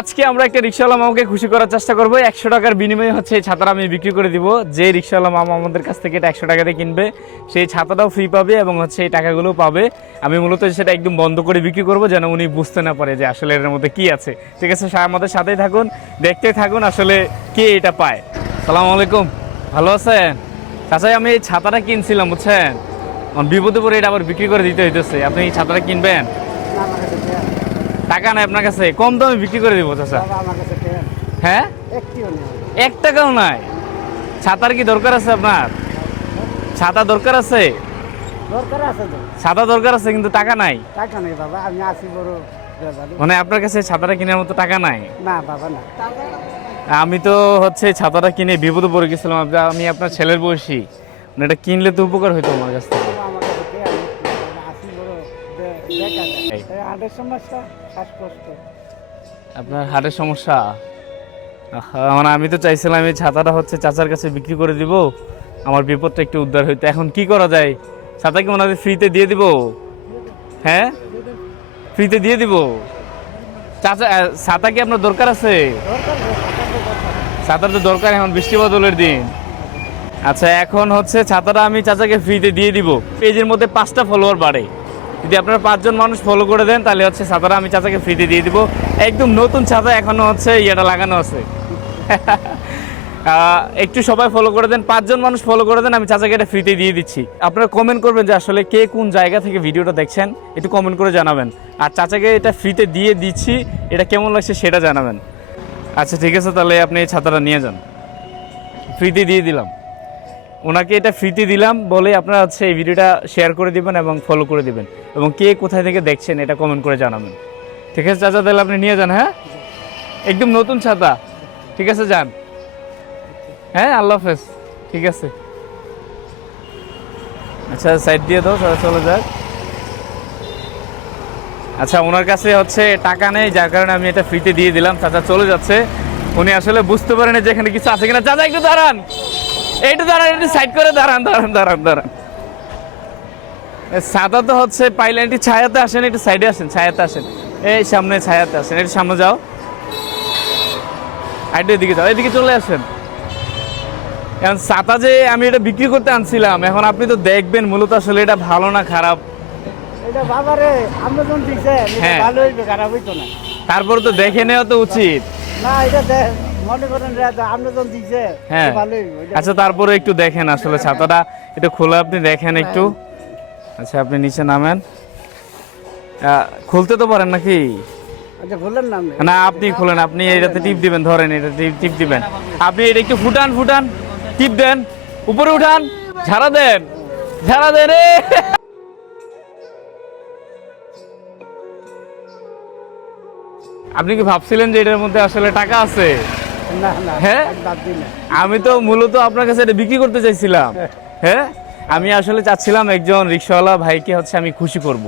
আজকে আমরা একটা রিকশাওয়ালা মামাকে খুশি করার চেষ্টা করবো। 100 টাকার বিনিময়ে হচ্ছে এই ছাতাটা আমি বিক্রি করে দিব। যে রিকশাওয়ালা মামা আমাদের কাছ থেকে এটা 100 টাকাতে কিনবে সেই ছাতাটাও ফ্রি পাবে এবং হচ্ছে এই টাকাগুলোও পাবে। আমি মূলত সেটা একদম বন্ধ করে বিক্রি করব যেন উনি বুঝতে না পারে যে আসলে এর মধ্যে কি আছে। ঠিক আছে, আমাদের সাথেই থাকুন, দেখতে থাকুন আসলে কে এটা পায়। সালামু আলাইকুম, ভালো আছেন? চাচা, আমি এই ছাতাটা কিনছিলাম বুঝছেন, বিপদে পড়ে এটা আবার বিক্রি করে দিতে হইতেছে। আপনি এই ছাতাটা কিনবেন? টাকা নাই আপনার কাছে? কম দামে বিক্রি করে দিব চাচা। হ্যাঁ, 1 টাকাও নাই? ছাতার কি দরকার আছে আপনার? ছাতা দরকার আছে? ছাতা দরকার আছে কিন্তু টাকা নাই। টাকা নেই বাবা, আমি আছি বড় ব্যাপারী। মানে আপনার কাছে ছাতাটা কেনার মতো টাকা নাই? না বাবা না। আমি তো হচ্ছে ছাতাটা কিনে বিপদে পড়ে গেছিলাম। আমি আপনার ছেলের বয়সী, মানে এটা কিনলে তো উপকার হইতো আমার কাছ থেকে। আমার কাছে কে আমি আছি বড় বেকার। এই হার্টের সমস্যা, শ্বাসকষ্ট। আপনার হার্টের সমস্যা? মানে আমি তো চাইছিলাম এই ছাতাটা হচ্ছে চাচার কাছে বিক্রি করে দিব, আমার বিপদটা একটু উদ্ধার হইতো। এখন কি করা যায়? ছাতা কি ওনাদের ফ্রিতে দিয়ে দিব? হ্যাঁ, ফ্রিতে দিয়ে দিব। চাচা, ছাতা কি আপনার দরকার আছে? ছাতার তো দরকার, এখন বৃষ্টি বদলের দিন। আচ্ছা, এখন হচ্ছে ছাতাটা আমি চাচাকে ফ্রিতে দিয়ে দিব। পেজের মধ্যে 5টা ফলোয়ার বাড়ে, যদি আপনারা 5 জন মানুষ ফলো করে দেন তাহলে হচ্ছে ছাতাটা আমি চাচাকে ফ্রিতে দিয়ে দিব। একদম নতুন ছাতা, এখনো হচ্ছে ইয়েটা লাগানো আছে। একটু সবাই ফলো করে দেন, 5 জন মানুষ ফলো করে দেন, আমি চাচাকে এটা ফ্রিতে দিয়ে দিচ্ছি। আপনারা কমেন্ট করবেন যে আসলে কে কোন জায়গা থেকে ভিডিওটা দেখছেন, একটু কমেন্ট করে জানাবেন। আর চাচাকে এটা ফ্রিতে দিয়ে দিচ্ছি, এটা কেমন লাগছে সেটা জানাবেন। আচ্ছা ঠিক আছে, তাহলে আপনি এই ছাতাটা নিয়ে যান, ফ্রিতে দিয়ে দিলাম। ওনাকে এটা ফ্রিতে দিলাম বলে আপনারা হচ্ছে এই ভিডিওটা শেয়ার করে দিবেন এবং ফলো করে দিবেন, এবং কে কোথায় থেকে দেখছেন এটা কমেন্ট করে জানাবেন। ঠিক আছে চাচা, তাহলে আপনি নিয়ে যান। হ্যাঁ, একদম নতুন ছাতা। ঠিক আছে, যান। হ্যাঁ, আল্লাহ হাফেজ। ঠিক আছে, আচ্ছা সাইড দিয়ে দাও, চলে যাক। আচ্ছা, ওনার কাছে হচ্ছে টাকা নেই, যার কারণে আমি এটা ফ্রিতে দিয়ে দিলাম। চাচা চলে যাচ্ছে, উনি আসলে বুঝতে পারেন যে এখানে কিছু আছে কিনা। চাচা একটু দাঁড়ান, একটু দাঁড়ান, একটু সাইড করে দাঁড়ান, দাঁড়ান দাঁড়ান দাঁড়ান। ছাতা তো হচ্ছে পাইলেন, একটু ছায়াতে আসেন, একটু সাইডে আসেন, ছায়াতে আসেন, এই সামনে ছায়াতে আসেন, একটু সামনে যাও, একটু এদিকে যাও, এদিকে চলে আসেন। এখন ছাতা যে আমি এটা বিক্রি করতে আনছিলাম, এখন আপনি তো দেখবেন মূলত আসলে এটা ভালো না খারাপ। এটা বাবারে আমরা যখন দিছেন এটা হ্যাঁ। ভালো হইবে, খারাপ হইতো না। তারপরে তো দেখে নেওয়া তো উচিত। না এটা মনে করেন আমরা যখন দিছে হ্যাঁ, ভালো হইবে। আচ্ছা তারপরে একটু দেখেন আসলে ছাতাটা একটু খোলা, আপনি দেখেন একটু। আচ্ছা, আপনি নিচে নামেন। খুলতে তো পারেন নাকি? আচ্ছা বললেন না আপনি? না, আপনি খুলেন, আপনি এটাতে টিপ দিবেন, ধরেন এটা টিপ দিবেন। আপনি এটা একটু ফুটান, ফুটান, টিপ দেন, উপরে উঠান, ঝাড়া দেন, ঝাড়া দেন। আপনি কি ভাবছিলেন যে এটার মধ্যে আসলে টাকা আছে? না না, হ্যাঁ, বাদ দিন না। আমি তো মূলত আপনার কাছে এটা বিক্রি করতে চাইছিলাম। হ্যাঁ, আমি আসলে চাচ্ছিলাম একজন রিক্সাওয়ালা ভাইকে হচ্ছে আমি খুশি করব।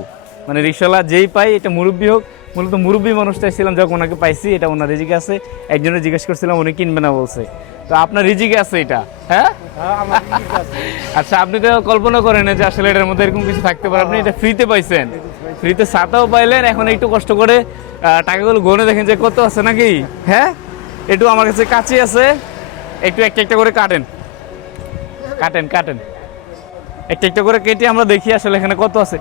মানে রিক্সাওয়ালা যেই পাই, এটা মুরব্বী হোক, মূলত মুরব্বী মানুষ চাইছিলাম। যখন ওনাকে পাইছি, এটা ওনার রিজিকে আছে। একজনের জিজ্ঞেস করছিলাম, উনি কিনবে না বলছে, তো আপনার রিজিকে আছে এটা। হ্যাঁ, হ্যাঁ, আমার ঠিক আছে। আচ্ছা, আপনি তো কল্পনা করেন না যে আসলে এটার মধ্যে এরকম কিছু থাকতে পারে। আপনি এটা ফ্রিতে পাইছেন, ফ্রিতে ছাতাও পাইলেন। এখন একটু কষ্ট করে টাকাগুলো গনে দেখেন যে কত আছে নাকি। হ্যাঁ, একটু আমার কাছে কাছে আছে, একটু একটা একটা করে কাটেন, কাটেন কাটেন, একটা একটা করে কেটে আমরা দেখি আসলে এখানে কত আছে।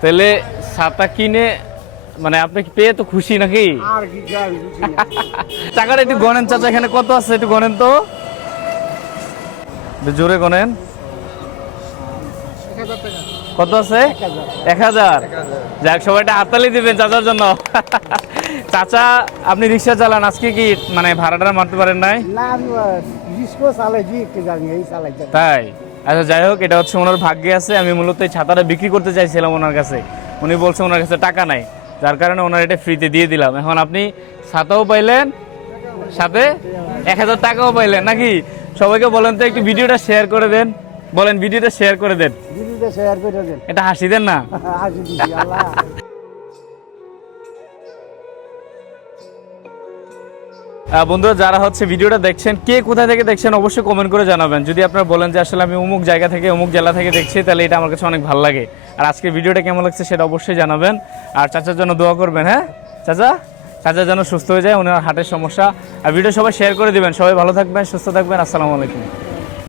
তাহলে ছাতা কিনে মানে আপনি পেয়ে তো খুশি নাকি? আর কি গান বুঝি না। টাকাটা একটু গনেন চাচা, এখানে কত আছে একটু গনেন তো, একটু জোরে গনেন। কত আছে? 1000। যাক, সবাইটা হাততালি দিবেন চাচার জন্য। চাচা, আপনি রিক্সা চালান, আজকে কি মানে ভাড়াটা মারতে পারেন নাই? না আমি ডিস্কো চালাই জি একটু জানি, এই চালাই জানি। তাই? আচ্ছা যাই হোক, এটা হচ্ছে ওনার ভাগ্যে আছে। আমি মূলত এই ছাতাটা বিক্রি করতে চাইছিলাম ওনার কাছে, উনি বলছে ওনার কাছে টাকা নাই, যার কারণে ওনার এটা ফ্রিতে দিয়ে দিলাম। এখন আপনি ছাতাও পাইলেন, সাথে 1000 টাকাও পাইলেন নাকি? সবাইকে বলেন তো, একটু ভিডিওটা শেয়ার করে দেন, বলেন ভিডিওটা শেয়ার করে দেন, দিদিতে শেয়ার করে দেন। এটা হাসি দেন না। আসি দিদি আল্লাহ। বন্ধুরা যারা হচ্ছে ভিডিওটা দেখছেন, কে কোথা থেকে দেখছেন অবশ্যই কমেন্ট করে জানাবেন। যদি আপনারা বলেন যে আসলে আমি অমুক জায়গা থেকে, অমুক জেলা থেকে দেখছি, তাহলে এটা আমার কাছে অনেক ভালো লাগে। আর আজকের ভিডিওটা কেমন লাগছে সেটা অবশ্যই জানাবেন, আর চাচার জন্য দোয়া করবেন। হ্যাঁ চাচা, চাচা যেন সুস্থ হয়ে যায়, ওনার হার্টের সমস্যা। আর ভিডিও সবাই শেয়ার করে দিবেন। সবাই ভালো থাকবেন, সুস্থ থাকবেন। আসসালামু আলাইকুম।